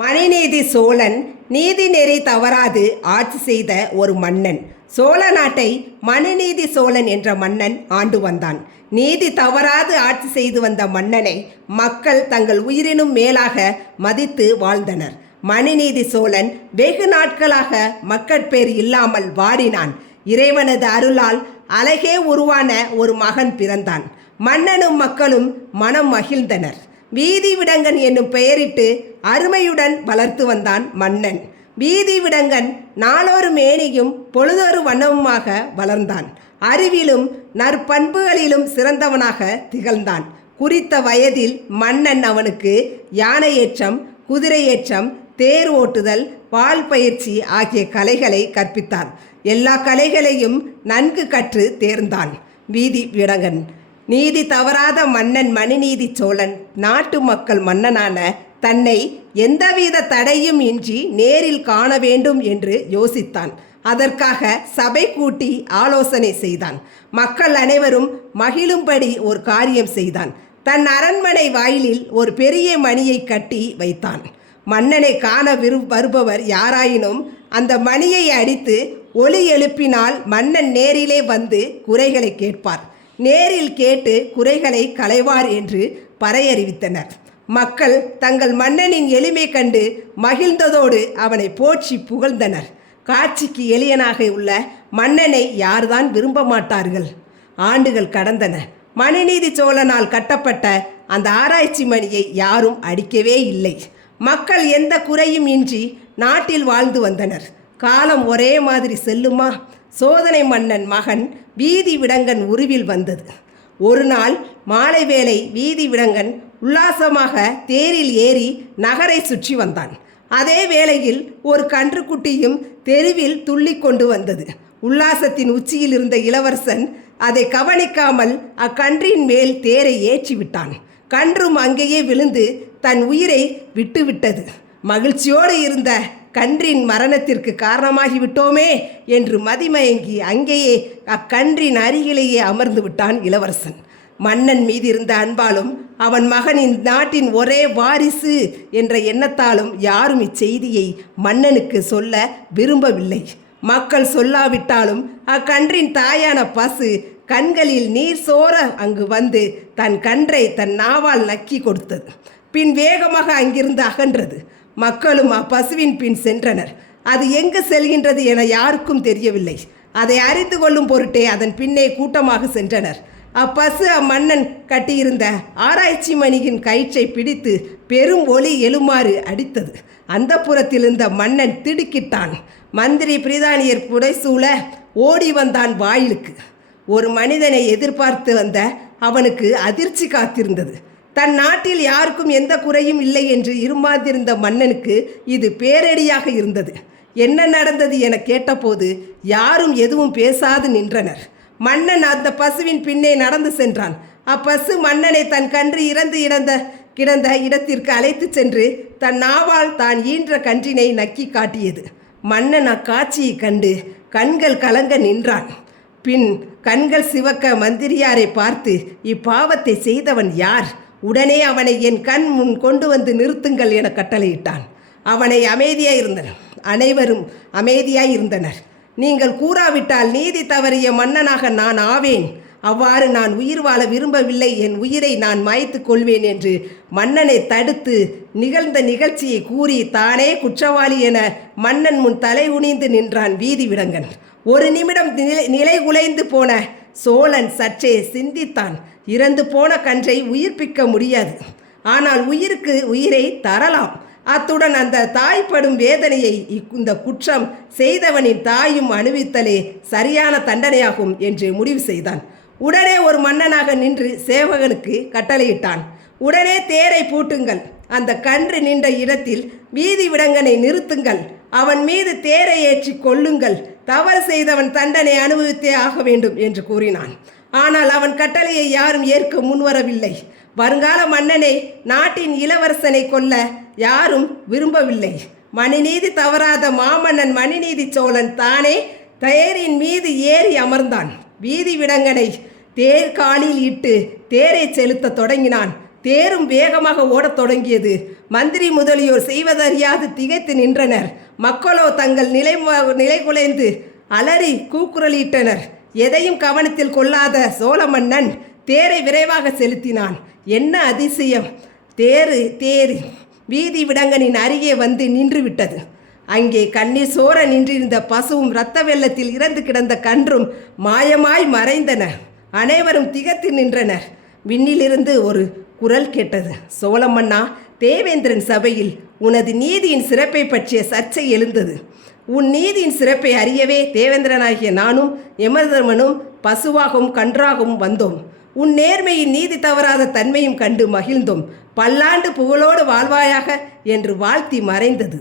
மணிநீதி சோழன் நீதி நெறி தவறாது ஆட்சி செய்த ஒரு மன்னன். சோழ நாட்டை மனுநீதி சோழன் என்ற மன்னன் ஆண்டு வந்தான். நீதி தவறாது ஆட்சி செய்து வந்த மன்னனை மக்கள் தங்கள் உயிரினும் மேலாக மதித்து வாழ்ந்தனர். மணிநீதி சோழன் வெகு நாட்களாக மக்கட்பேர் இல்லாமல் வாடினான். இறைவனது அருளால் அழகே உருவான ஒரு மகன் பிறந்தான். மன்னனும் மக்களும் மனம் மகிழ்ந்தனர். வீதி விடங்கன் என்னும் பெயரிட்டு அருமையுடன் வளர்த்து வந்தான் மன்னன். வீதி விடங்கன் நாளொரு மேனியும் பொழுதொரு வண்ணமுமாக வளர்ந்தான். அறிவிலும் நற்பண்புகளிலும் சிறந்தவனாக திகழ்ந்தான். குறித்த வயதில் மன்னன் அவனுக்கு யானை ஏற்றம் குதிரையேற்றம் தேர் ஓட்டுதல் பால் பயிற்சி ஆகிய கலைகளை கற்பித்தார் எல்லா கலைகளையும் நன்கு கற்று தேர்ந்தான். வீதி விடங்கன் நீதி தவறாத மன்னன் மணிநீதி சோழன். நாட்டு மக்கள் மன்னனான தன்னை எந்தவித தடையும் இன்றி நேரில் காண வேண்டும் என்று யோசித்தான். அதற்காக சபை கூட்டி ஆலோசனை செய்தான். மக்கள் அனைவரும் மகிழும்படி ஒரு காரியம் செய்தான். தன் அரண்மனை வாயிலில் ஒரு பெரிய மணியை கட்டி வைத்தான். மன்னனை காண விரு வருபவர் யாராயினும் அந்த மணியை அடித்து ஒலி எழுப்பினால் மன்னன் நேரிலே வந்து குறைகளை கேட்பார். நேரில் கேட்டு குறைகளை களைவார் என்று பறையறிவித்தனர். மக்கள் தங்கள் மன்னனின் எளிமை கண்டு மகிழ்ந்ததோடு அவனை போற்றி புகழ்ந்தனர். காட்சிக்கு எளியனாக உள்ள மன்னனை யார்தான் விரும்ப மாட்டார்கள்? ஆண்டுகள் கடந்தன. மனுநீதி சோழனால் கட்டப்பட்ட அந்த ஆராய்ச்சி மணியை யாரும் அடிக்கவே இல்லை. மக்கள் எந்த குறையும் இன்றி நாட்டில் வாழ்ந்து வந்தனர். காலம் ஒரே மாதிரி செல்லுமா? சோதனை மன்னன் மகன் வீதி விடங்கன் உருவில் வந்தது. ஒரு நாள் மாலை வேளை வீதி விடங்கன் உல்லாசமாக தேரில் ஏறி நகரை சுற்றி வந்தான். அதே வேளையில் ஒரு கன்றுக்குட்டியும் தெருவில் துள்ளி கொண்டு வந்தது. உல்லாசத்தின் உச்சியில் இருந்த இளவரசன் அதை கவனிக்காமல் அக்கன்றின் மேல் தேரை ஏற்றி விட்டான். கன்றும் அங்கேயே விழுந்து தன் உயிரை விட்டுவிட்டது. மகிழ்ச்சியோடு இருந்த கன்றின் மரணத்திற்கு காரணமாகிவிட்டோமே என்று மதிமயங்கி அங்கேயே அக்கன்றின் அருகிலேயே அமர்ந்து விட்டான் இளவரசன். மன்னன் மீது இருந்த அன்பாலும் அவன் மகனின் நாட்டின் ஒரே வாரிசு என்ற எண்ணத்தாலும் யாரும் இச்செய்தியை மன்னனுக்கு சொல்ல விரும்பவில்லை. மக்கள் சொல்லாவிட்டாலும் அக்கன்றின் தாயான பசு கண்களில் நீர் சோர அங்கு வந்து தன் கன்றை தன் நாவால் நக்கி கொடுத்தது. பின் வேகமாக அங்கிருந்து அகன்றது. மக்களும் அப்பசுவின் பின் சென்றனர். அது எங்கு செல்கின்றது என யாருக்கும் தெரியவில்லை. அதை அறிந்து கொள்ளும் பொருட்டே அதன் பின்னே கூட்டமாக சென்றனர். அப்பசு அம்மன்னன் கட்டியிருந்த ஆராய்ச்சி மணியின் கயிற்றை பிடித்து பெரும் ஒளி எழுமாறு அடித்தது. அந்த புறத்திலிருந்த மன்னன் திடுக்கிட்டான். மந்திரி பிரிதானியர் புடைசூழ ஓடி வந்தான் வாயிலுக்கு. ஒரு மனிதனை எதிர்பார்த்து வந்த அவனுக்கு அதிர்ச்சி காத்திருந்தது. தன் நாட்டில் யாருக்கும் எந்த குறையும் இல்லை என்று இருமாந்திருந்த மன்னனுக்கு இது பேரடியாக இருந்தது. என்ன நடந்தது என கேட்டபோது யாரும் எதுவும் பேசாது நின்றனர். மன்னன் அந்த பசுவின் பின்னே நடந்து சென்றான். அப்பசு மன்னனை தன் கன்று இறந்து இறந்த கிடந்த இடத்திற்கு அழைத்து சென்று தன் நாவால் தான் ஈன்ற கன்றினை நக்கி காட்டியது. மன்னன் அக்காட்சியை கண்டு கண்கள் கலங்க நின்றான். பின் கண்கள் சிவக்க மந்திரியாரை பார்த்து இப்பாவத்தை செய்தவன் யார்? உடனே அவனை என் கண் முன் கொண்டு வந்து நிறுத்துங்கள் என கட்டளையிட்டான். அவனை அமைதியாய் இருந்தனர் அனைவரும் அமைதியாய் இருந்தனர். நீங்கள் கூறாவிட்டால் நீதி தவறிய மன்னனாக நான் ஆவேன். அவ்வாறு நான் உயிர் வாழ விரும்பவில்லை. என் உயிரை நான் மாய்த்து கொள்வேன் என்று மன்னனை தடுத்து நிகழ்ந்த நிகழ்ச்சியை கூறி தானே குற்றவாளி என மன்னன் முன் தலை குனிந்து நின்றான் வீதி விடங்கன். ஒரு நிமிடம் நிலை நிலை குலைந்து போன சோழன் சற்றே சிந்தித்தான். இறந்து போன கன்றை உயிர்ப்பிக்க முடியாது. ஆனால் உயிருக்கு உயிரை தரலாம். அத்துடன் அந்த தாய்ப்படும் வேதனையை இக்- இந்த குற்றம் செய்தவனின் தாயும் அனுபவித்தலே சரியான தண்டனையாகும் என்று முடிவு செய்தான். உடனே ஒரு மன்னனாக நின்று சேவகனுக்கு கட்டளையிட்டான். உடனே தேரை பூட்டுங்கள். அந்த கன்று நின்ற இடத்தில் வீதி விடங்கனை நிறுத்துங்கள். அவன் மீது தேரை ஏற்றி கொள்ளுங்கள் தவறு செய்தவன் தண்டனை அனுபவித்தே ஆக வேண்டும் என்று கூறினான். ஆனால் அவன் கட்டளையை யாரும் ஏற்க முன்வரவில்லை. வருங்கால மன்னனை நாட்டின் இளவரசனை கொல்ல யாரும் விரும்பவில்லை. மணிநீதி தவறாத மாமன்னன் மணிநீதி சோழன் தானே தேரின் மீது ஏறி அமர்ந்தான். வீதி விடங்கனை தேர் காலில் இட்டு தேரை செலுத்த தொடங்கினான். தேரும் வேகமாக ஓடத் தொடங்கியது. மந்திரி முதலியோர் செய்வதறியாது திகைத்து நின்றனர். மக்களோ தங்கள் நிலை நிலைகுலைந்து அலறி கூக்குரலிட்டனர். எதையும் கவனத்தில் கொள்ளாத சோழ மன்னன் தேரை விரைவாக செலுத்தினான். என்ன அதிசயம்? தேரு தேர் வீதி விடங்கனின் அருகே வந்து நின்றுவிட்டது. அங்கே கண்ணீர் சோர நின்றிருந்த பசுவும் இரத்த வெள்ளத்தில் இறந்து கிடந்த கன்றும் மாயமாய் மறைந்தன. அனைவரும் திகத்து நின்றனர். விண்ணிலிருந்து ஒரு குரல் கேட்டது. சோழமன்னா தேவேந்திரன் சபையில் உனது நீதியின் சிறப்பை பற்றிய சர்ச்சை எழுந்தது. உன் நீதியின் சிறப்பை அறியவே தேவேந்திரனாகிய நானும் யமதர்மனும் பசுவாகவும் கன்றாகவும் வந்தோம். உன் நேர்மையின் நீதி தவறாத தன்மையும் கண்டு மகிழ்ந்தோம். பல்லாண்டு புகழோடு வாழ்வாயாக என்று வாழ்த்தி மறைந்தது.